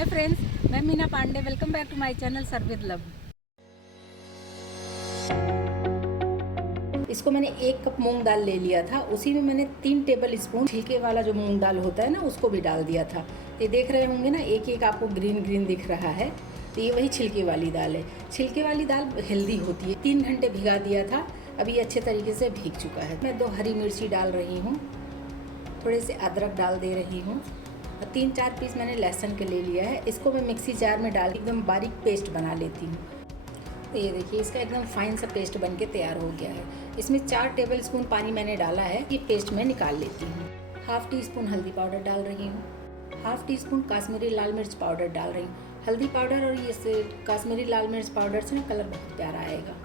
हाय friends, मैं Meena Pandey. Welcome back to my channel serve with love. इसको मैंने 1 कप मूंग दाल ले लिया था, उसी में मैंने 3 टेबल स्पून छिलके वाला जो मूंग दाल होता है ना, उसको भी डाल दिया था। ये देख रहे होंगे ना, एक एक आपको ग्रीन ग्रीन दिख रहा है, तो ये वही छिलके वाली दाल है। छिलके वाली दाल हेल्दी होती है। 3 घंटे भिगा दिया था, अभी अच्छे तरीके से भीग चुका है। मैं 2 हरी मिर्ची डाल रही हूँ, थोड़े से अदरक डाल दे रही हूँ, 3-4 पीस मैंने लहसुन के ले लिया है। इसको मैं मिक्सी जार में डाल एकदम बारीक पेस्ट बना लेती हूँ। तो ये देखिए, इसका एकदम फाइन सा पेस्ट बन के तैयार हो गया है। इसमें 4 टेबल स्पून पानी मैंने डाला है। ये पेस्ट मैं निकाल लेती हूँ। हाफ टी स्पून हल्दी पाउडर डाल रही हूँ, हाफ टी स्पून काश्मीरी लाल मिर्च पाउडर डाल रही हूँ। हल्दी पाउडर और ये काश्मीरी लाल मिर्च पाउडर से ना कलर बहुत प्यारा आएगा।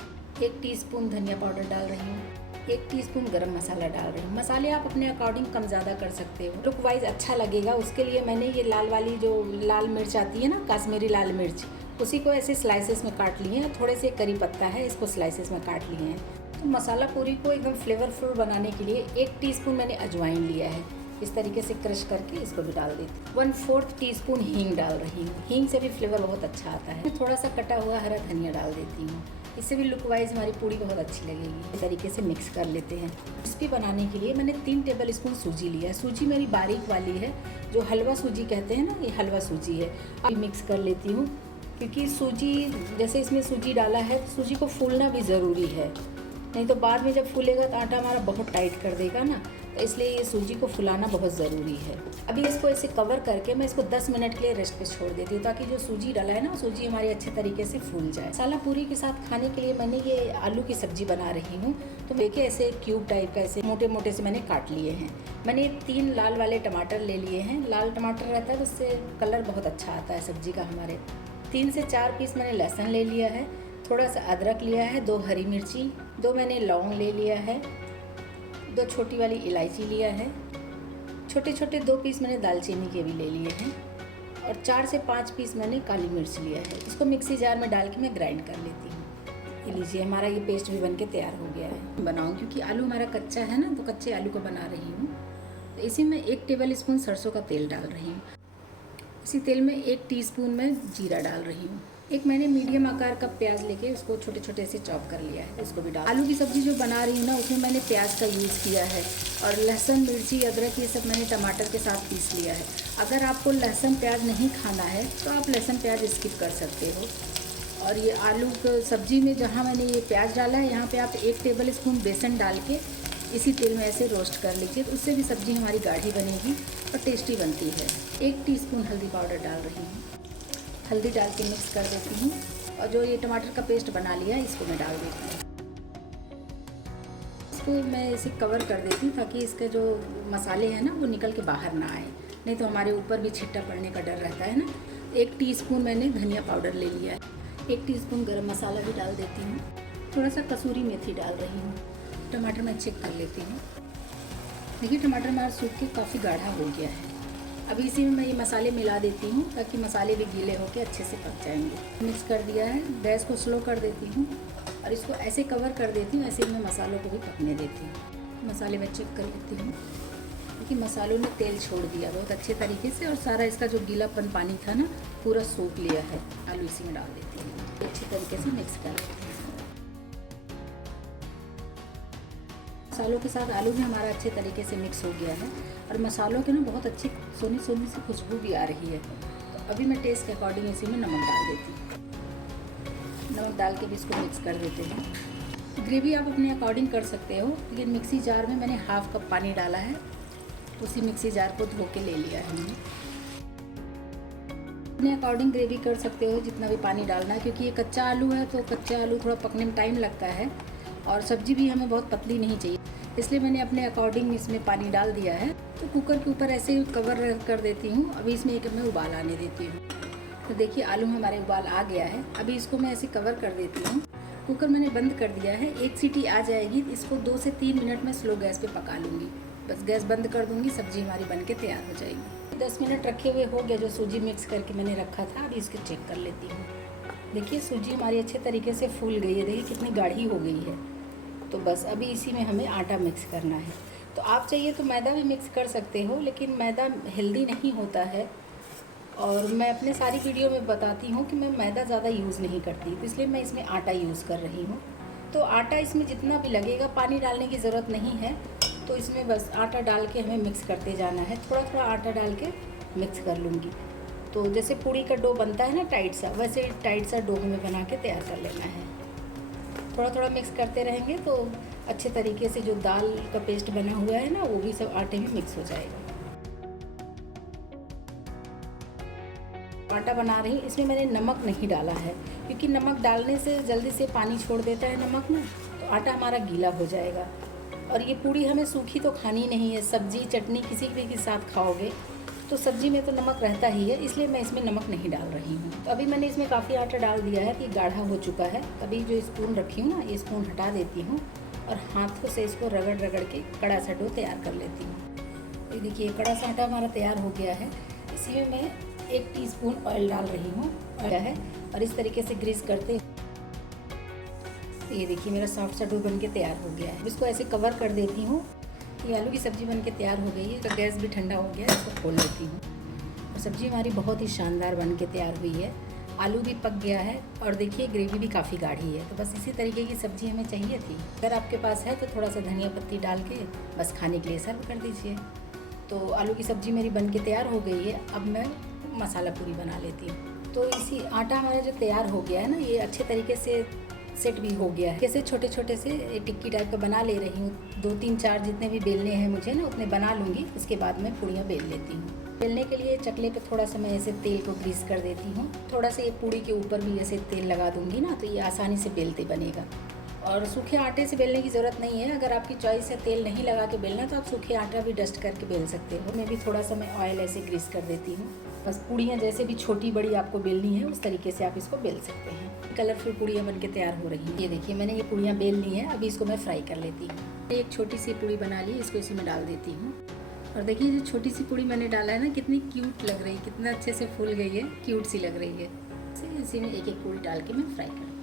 1 टीस्पून धनिया पाउडर डाल रही हूँ, 1 टीस्पून गरम मसाला डाल रही हूँ। मसाले आप अपने अकॉर्डिंग कम ज़्यादा कर सकते हो, लुक वाइज अच्छा लगेगा। उसके लिए मैंने ये लाल वाली जो लाल मिर्च आती है ना, काश्मीरी लाल मिर्च, उसी को ऐसे स्लाइसेस में काट लिए हैं। थोड़े से करी पत्ता है, इसको स्लाइसेस में काट लिए हैं। तो मसाला पूरी को एकदम फ्लेवरफुल बनाने के लिए 1 टीस्पून मैंने अजवाइन लिया है। इस तरीके से क्रश करके इसको भी डाल देती हूँ। 1/4 टीस्पून हींग डाल रही हूँ। हींग से भी फ्लेवर बहुत अच्छा आता है। थोड़ा सा कटा हुआ हरा धनिया डाल देती हूँ, इससे भी लुक वाइज हमारी पूड़ी बहुत अच्छी लगेगी। इस तरीके से मिक्स कर लेते हैं। क्रिस्पी बनाने के लिए मैंने 3 टेबल स्पून सूजी लिया है। सूजी मेरी बारीक वाली है, जो हलवा सूजी कहते हैं ना, ये हलवा सूजी है। अब मिक्स कर लेती हूँ, क्योंकि सूजी जैसे इसमें सूजी डाला है तो सूजी को फूलना भी ज़रूरी है, नहीं तो बाद में जब फूलेगा तो आटा हमारा बहुत टाइट कर देगा ना, तो इसलिए ये सूजी को फुलाना बहुत ज़रूरी है। अभी इसको ऐसे कवर करके मैं इसको 10 मिनट के लिए रेस्ट पे छोड़ देती हूँ, ताकि जो सूजी डाला है ना, सूजी हमारी अच्छे तरीके से फूल जाए। मसाला पूरी के साथ खाने के लिए मैंने ये आलू की सब्ज़ी बना रही हूँ। तो देखिए, ऐसे क्यूब टाइप का ऐसे मोटे मोटे से मैंने काट लिए हैं। मैंने 3 लाल वाले टमाटर ले लिए हैं। लाल टमाटर रहता है तो उससे कलर बहुत अच्छा आता है सब्ज़ी का हमारे। 3 से 4 पीस मैंने लहसुन ले लिया है, थोड़ा सा अदरक लिया है, 2 हरी मिर्ची, 2 मैंने लौंग ले लिया है, 2 छोटी वाली इलायची लिया है, छोटे छोटे 2 पीस मैंने दालचीनी के भी ले लिए हैं, और 4 से 5 पीस मैंने काली मिर्च लिया है। इसको मिक्सी जार में डाल के मैं ग्राइंड कर लेती हूँ। ये लीजिए, हमारा ये पेस्ट भी बन के तैयार हो गया है। बनाऊँ क्योंकि आलू हमारा कच्चा है ना, तो कच्चे आलू को बना रही हूँ। तो इसी में 1 टेबल स्पून सरसों का तेल डाल रही हूँ। इसी तेल में 1 टीस्पून मैं जीरा डाल रही हूँ। एक मैंने मीडियम आकार का प्याज लेके उसको छोटे छोटे से चॉप कर लिया है, इसको भी डाल। आलू की सब्ज़ी जो बना रही हूँ ना, उसमें मैंने प्याज का यूज़ किया है, और लहसुन मिर्ची अदरक ये सब मैंने टमाटर के साथ पीस लिया है। अगर आपको लहसुन प्याज नहीं खाना है तो आप लहसुन प्याज स्किप कर सकते हो। और ये आलू की सब्ज़ी में जहाँ मैंने ये प्याज डाला है, यहाँ पर आप 1 टेबल स्पून बेसन डाल के इसी तेल में ऐसे रोस्ट कर लीजिए, तो उससे भी सब्ज़ी हमारी गाढ़ी बनेगी और टेस्टी बनती है। 1 टीस्पून हल्दी पाउडर डाल रही हूँ। हल्दी डाल के मिक्स कर देती हूँ, और जो ये टमाटर का पेस्ट बना लिया इसको मैं डाल देती हूँ। इसको मैं इसे कवर कर देती हूँ, ताकि इसके जो मसाले हैं ना, वो निकल के बाहर ना आए, नहीं तो हमारे ऊपर भी छिट्टा पड़ने का डर रहता है ना। 1 टीस्पून मैंने धनिया पाउडर ले लिया है, 1 टीस्पून गरम मसाला भी डाल देती हूँ, थोड़ा सा कसूरी मेथी डाल रही हूँ। टमाटर मैं चेक कर लेती हूँ। देखिए, टमाटर हमारा सूख के काफ़ी गाढ़ा हो गया है। अभी इसी में मैं ये मसाले मिला देती हूँ, ताकि मसाले भी गीले होकर अच्छे से पक जाएंगे। मिक्स कर दिया है, गैस को स्लो कर देती हूँ, और इसको ऐसे कवर कर देती हूँ। ऐसे मैं मसालों को भी पकने देती हूँ। मसाले मैं चेक कर लेती हूँ, क्योंकि मसालों ने तेल छोड़ दिया बहुत अच्छे तरीके से, और सारा इसका जो गीलापन पानी था ना, पूरा सूख लिया है। आलू इसी में डाल देती हूँ, अच्छी तरीके से मिक्स कर लेती हूँ। मसालों के साथ आलू भी हमारा अच्छे तरीके से मिक्स हो गया है, और मसालों के ना बहुत अच्छी सोनी सोनी सी खुशबू भी आ रही है। तो अभी मैं टेस्ट के अकॉर्डिंग इसी में नमक डाल देती हूँ। नमक डाल के भी इसको मिक्स कर देते हैं। ग्रेवी आप अपने अकॉर्डिंग कर सकते हो, लेकिन मिक्सी जार में मैंने हाफ कप पानी डाला है, उसी मिक्सी जार को धो के ले लिया है हमने। अपने अकॉर्डिंग ग्रेवी कर सकते हो, जितना भी पानी डालना है, क्योंकि ये कच्चा आलू है, तो कच्चा आलू थोड़ा पकने में टाइम लगता है, और सब्ज़ी भी हमें बहुत पतली नहीं चाहिए, इसलिए मैंने अपने अकॉर्डिंग इसमें पानी डाल दिया है। तो कुकर के ऊपर ऐसे कवर कर देती हूँ। अभी इसमें एक मैं उबाल आने देती हूँ। तो देखिए, आलू में हमारे उबाल आ गया है। अभी इसको मैं ऐसे कवर कर देती हूँ। कुकर मैंने बंद कर दिया है। 1 सीटी आ जाएगी, इसको 2 से 3 मिनट में स्लो गैस पे पका लूँगी। बस गैस बंद कर दूँगी, सब्ज़ी हमारी बन के तैयार हो जाएगी। 10 मिनट रखे हुए हो गया, जो सूजी मिक्स करके मैंने रखा था। अभी इसको चेक कर लेती हूँ। देखिए, सूजी हमारी अच्छे तरीके से फूल गई है। देखिए कितनी गाढ़ी हो गई है। तो बस अभी इसी में हमें आटा मिक्स करना है। तो आप चाहिए तो मैदा भी मिक्स कर सकते हो, लेकिन मैदा हेल्दी नहीं होता है, और मैं अपने सारी वीडियो में बताती हूँ कि मैं मैदा ज़्यादा यूज़ नहीं करती, तो इसलिए मैं इसमें आटा यूज़ कर रही हूँ। तो आटा इसमें जितना भी लगेगा, पानी डालने की ज़रूरत नहीं है। तो इसमें बस आटा डाल के हमें मिक्स करते जाना है, थोड़ा थोड़ा आटा डाल के मिक्स कर लूँगी। तो जैसे पूड़ी का डो बनता है ना टाइट सा, वैसे टाइट सा डो हमें बना के तैयार कर लेना है। थोड़ा थोड़ा मिक्स करते रहेंगे तो अच्छे तरीके से जो दाल का पेस्ट बना हुआ है ना, वो भी सब आटे में मिक्स हो जाएगा। आटा बना रही हूँ, इसमें मैंने नमक नहीं डाला है, क्योंकि नमक डालने से जल्दी से पानी छोड़ देता है नमक में, तो आटा हमारा गीला हो जाएगा। और ये पूड़ी हमें सूखी तो खानी नहीं है, सब्जी चटनी किसी भी के साथ खाओगे तो सब्जी में तो नमक रहता ही है, इसलिए मैं इसमें नमक नहीं डाल रही हूँ। तो अभी मैंने इसमें काफ़ी आटा डाल दिया है, तो ये गाढ़ा हो चुका है। अभी जो स्पून रखी हूँ ना, ये स्पून हटा देती हूँ और हाथों से इसको रगड़ रगड़ के कड़ा सा डो तैयार कर लेती हूँ। ये देखिए कड़ा सा आटा हमारा तैयार हो गया है। इसी में मैं 1 टीस्पून ऑयल डाल रही हूँ है, और इस तरीके से ग्रीस करते। ये देखिए मेरा सॉफ्ट सा डो बन के तैयार हो गया है। इसको ऐसे कवर कर देती हूँ। ये आलू की सब्ज़ी बन के तैयार हो गई है, तो गैस भी ठंडा हो गया है, इसको खोल लेती हूँ। और सब्ज़ी हमारी बहुत ही शानदार बन के तैयार हुई है। आलू भी पक गया है और देखिए ग्रेवी भी काफ़ी गाढ़ी है। तो बस इसी तरीके की सब्ज़ी हमें चाहिए थी। अगर आपके पास है तो थोड़ा सा धनिया पत्ती डाल के बस खाने के लिए सर्व कर दीजिए। तो आलू की सब्ज़ी मेरी बन के तैयार हो गई है। अब मैं मसाला पूरी बना लेती हूँ। तो इसी आटा हमारा जो तैयार हो गया है ना, ये अच्छे तरीके से सेट भी हो गया है। जैसे छोटे छोटे से टिक्की टाइप का बना ले रही हूँ। 2 3 4 जितने भी बेलने हैं मुझे ना, उतने बना लूँगी। उसके बाद मैं पूड़ियाँ बेल लेती हूँ। बेलने के लिए चकले पे थोड़ा सा मैं ऐसे तेल को ग्रीस कर देती हूँ। थोड़ा सा ये पूड़ी के ऊपर भी ऐसे तेल लगा दूँगी ना, तो ये आसानी से बेलते बनेगा। और सूखे आटे से बेलने की ज़रूरत नहीं है। अगर आपकी चॉइस है तेल नहीं लगा के बेलना, तो आप सूखे आटा भी डस्ट करके बेल सकते हो। मैं भी थोड़ा सा मैं ऑयल ऐसे ग्रीस कर देती हूँ। बस पूड़ियाँ जैसे भी छोटी बड़ी आपको बेलनी है, उस तरीके से आप इसको बेल सकते हैं। कलरफुल पूड़ियाँ बन के तैयार हो रही हैं। ये देखिए मैंने ये पूड़ियाँ बेल ली हैं। अभी इसको मैं फ्राई कर लेती हूँ। एक छोटी सी पूड़ी बना ली, इसको इसी में डाल देती हूँ। और देखिए जो छोटी सी पूड़ी मैंने डाला है ना, कितनी क्यूट लग रही है, कितना अच्छे से फूल गई है, क्यूट सी लग रही है। इसी में एक एक पूड़ी डाल के मैं फ्राई करती हूँ।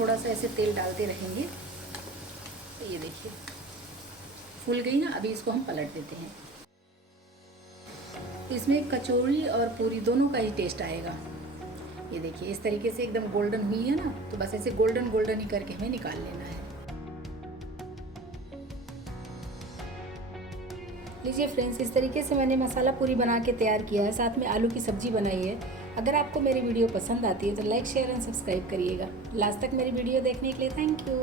थोड़ा सा ऐसे तेल डालते रहेंगे। तो ये देखिए फूल गई ना। अभी इसको हम पलट देते हैं। इसमें कचौड़ी और पूरी दोनों का ही टेस्ट आएगा। ये देखिए इस तरीके से एकदम गोल्डन हुई है ना, तो बस ऐसे गोल्डन गोल्डन ही करके हमें निकाल लेना है। लीजिए फ्रेंड्स, इस तरीके से मैंने मसाला पूरी बना के तैयार किया है, साथ में आलू की सब्जी बनाई है। अगर आपको मेरी वीडियो पसंद आती है तो लाइक शेयर एंड सब्सक्राइब करिएगा। लास्ट तक मेरी वीडियो देखने के लिए थैंक यू।